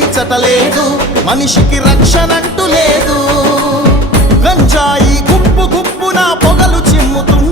ఇచ్చట లేదు మనిషికి రక్షణంటూ లేదు గంజాయి గుప్పు గుప్పున పొగలు చిమ్ముతుంది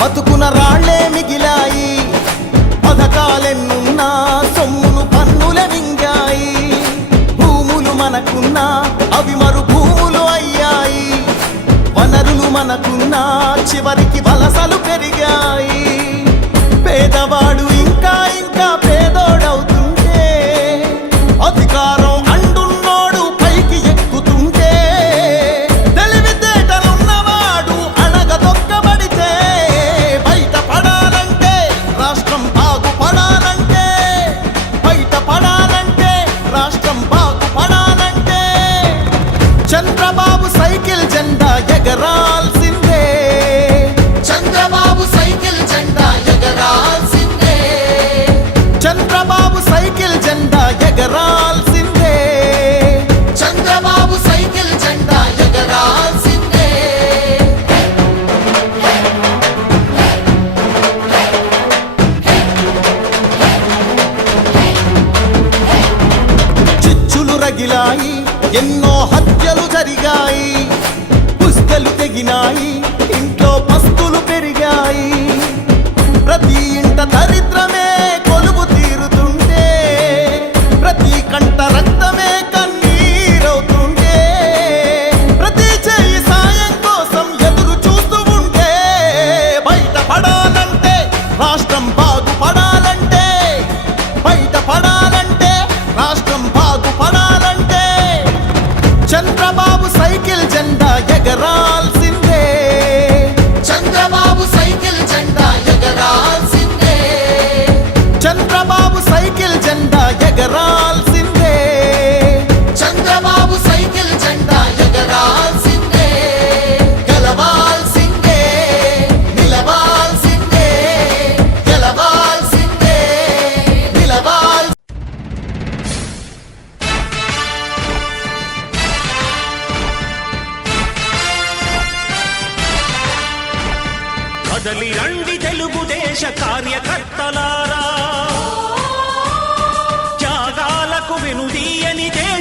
బతుకున రాళ్ళే మిగిలాయి. పథకాలెన్నున్నా సొమ్మును పన్నుల వింగాయి భూములు మనకున్నా అవి మరు భూములు అయ్యాయి. వనరులు మనకున్నా చివరికి దిగిలాయి ఎన్నో హత్యలు జరిగాయి. పుస్తలు తెగినాయి ఇంట్లో పస్తులు పెరిగాయి. ప్రతి ఇంట దరిద్రమే